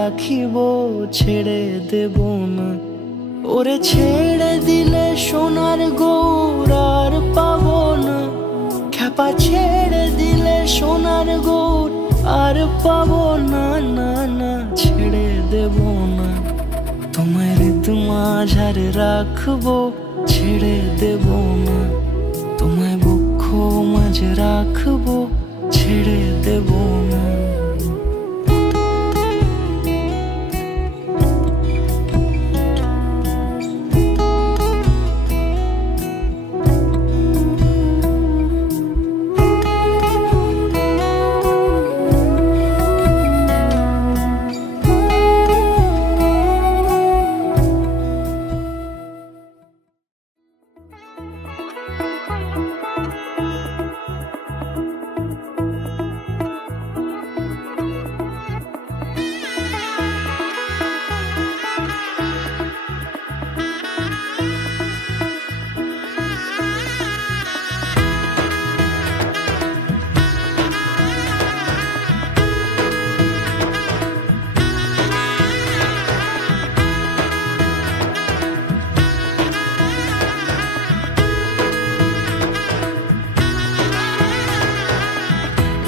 রাখিব, ছেড়ে দেব না। ওরে ছেড়ে দিলে সোনার গৌর আর পাবো না, খ্যাপা ছেড়ে দিলে সোনার গৌর আর পাবো না, না না ছেড়ে দেব না। তোমার হৃদ মাঝারে রাখবো, ছেড়ে দেব না। তোমায় বক্ষ মাঝে রাখবো, ছেড়ে দেব না।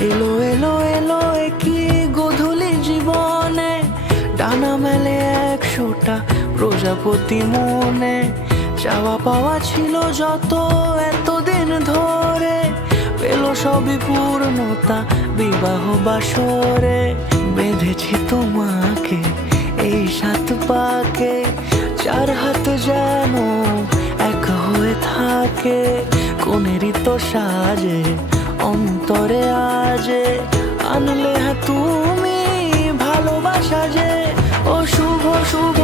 এলো এলো এলো একই গোধূলি জীবনে, ডানা মেলে 100টা প্রজাপতি মনে। চাওয়া পাওয়া ছিল যত এতদিন ধরে, পেল সবই পূর্ণতা বিবাহ বাসরে। বেঁধেছি তোমাকে এই 7 পাকে, 4 হাত যেন এক হয়ে থাকে। কোনেরই তো সাজে অন্তরে আজে, আনলে তুমি ভালোবাসা যে। ও শুভ শুভ